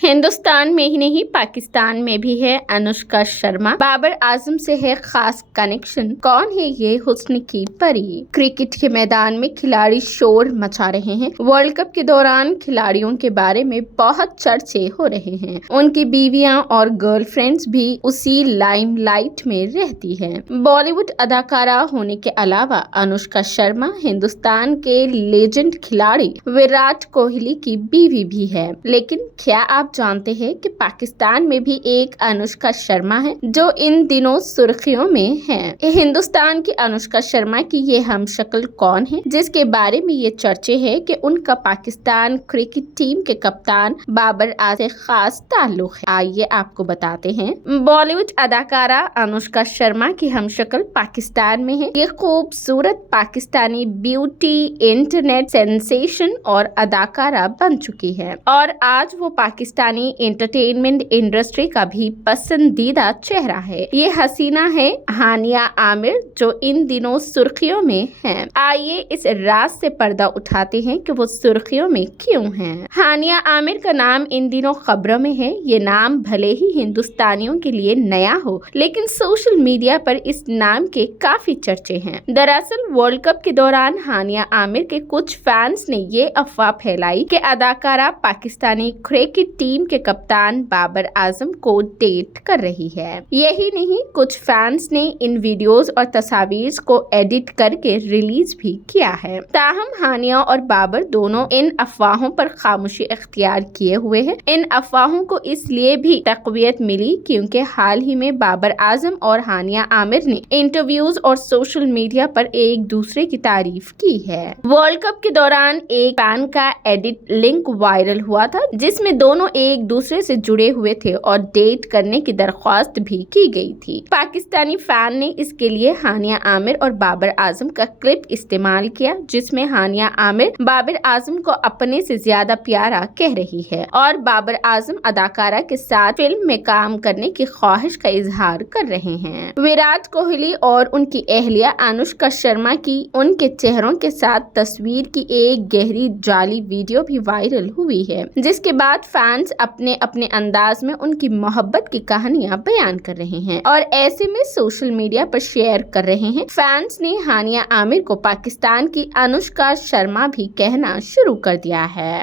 हिंदुस्तान में ही नहीं पाकिस्तान में भी है अनुष्का शर्मा। बाबर आजम से है खास कनेक्शन। कौन है ये हुस्न की परी? क्रिकेट के मैदान में खिलाड़ी शोर मचा रहे हैं। वर्ल्ड कप के दौरान खिलाड़ियों के बारे में बहुत चर्चे हो रहे हैं। उनकी बीवियां और गर्लफ्रेंड्स भी उसी लाइमलाइट में रहती हैं। बॉलीवुड अदाकारा होने के अलावा अनुष्का शर्मा हिंदुस्तान के लेजेंड खिलाड़ी विराट कोहली की बीवी भी है। लेकिन क्या आप जानते हैं कि पाकिस्तान में भी एक अनुष्का शर्मा है जो इन दिनों सुर्खियों में है। हिंदुस्तान की अनुष्का शर्मा की ये हमशक्ल कौन है जिसके बारे में ये चर्चे है कि उनका पाकिस्तान क्रिकेट टीम के कप्तान बाबर आजम से खास ताल्लुक है। आइए आपको बताते हैं। बॉलीवुड अदाकारा अनुष्का शर्मा की हमशक्ल पाकिस्तान में है। ये खूबसूरत पाकिस्तानी ब्यूटी इंटरनेट सेंसेशन और अदाकारा बन चुकी है और आज वो पाकिस्तानी एंटरटेनमेंट इंडस्ट्री का भी पसंदीदा चेहरा है। ये हसीना है हानिया आमिर जो इन दिनों सुर्खियों में है। आइए इस राज से पर्दा उठाते हैं कि वो सुर्खियों में क्यों हैं। हानिया आमिर का नाम इन दिनों खबरों में है। ये नाम भले ही हिंदुस्तानियों के लिए नया हो लेकिन सोशल मीडिया पर इस नाम के काफी चर्चे हैं। दरअसल वर्ल्ड कप के दौरान हानिया आमिर के कुछ फैंस ने ये अफवाह फैलाई कि अदाकारा पाकिस्तानी क्रिकेट टीम के कप्तान बाबर आजम को डेट कर रही है। यही नहीं, कुछ फैंस ने इन वीडियोस और तस्वीर को एडिट करके रिलीज भी किया है। ताहम हानिया और बाबर दोनों इन अफवाहों पर खामोशी इख्तियार किए हुए हैं। इन अफवाहों को इसलिए भी तकवीत मिली क्योंकि हाल ही में बाबर आजम और हानिया आमिर ने इंटरव्यूज और सोशल मीडिया पर एक दूसरे की तारीफ की है। वर्ल्ड कप के दौरान एक फैन का एडिट लिंक वायरल हुआ था जिसमें दोनों एक दूसरे से जुड़े हुए थे और डेट करने की दरख्वास्त भी की गई थी। पाकिस्तानी फैन ने इसके लिए हानिया आमिर और बाबर आजम का क्लिप इस्तेमाल किया जिसमें हानिया आमिर बाबर आजम को अपने से ज्यादा प्यारा कह रही है और बाबर आजम अदाकारा के साथ फिल्म में काम करने की ख्वाहिश का इजहार कर रहे हैं। विराट कोहली और उनकी अहलिया अनुष्का शर्मा की उनके चेहरों के साथ तस्वीर की एक गहरी जाली वीडियो भी वायरल हुई है जिसके बाद फैंस अपने अपने अंदाज में उनकी मोहब्बत की कहानियां बयान कर रहे हैं और ऐसे में सोशल मीडिया पर शेयर कर रहे हैं। फैंस ने हानिया आमिर को पाकिस्तान की अनुष्का शर्मा भी कहना शुरू कर दिया है।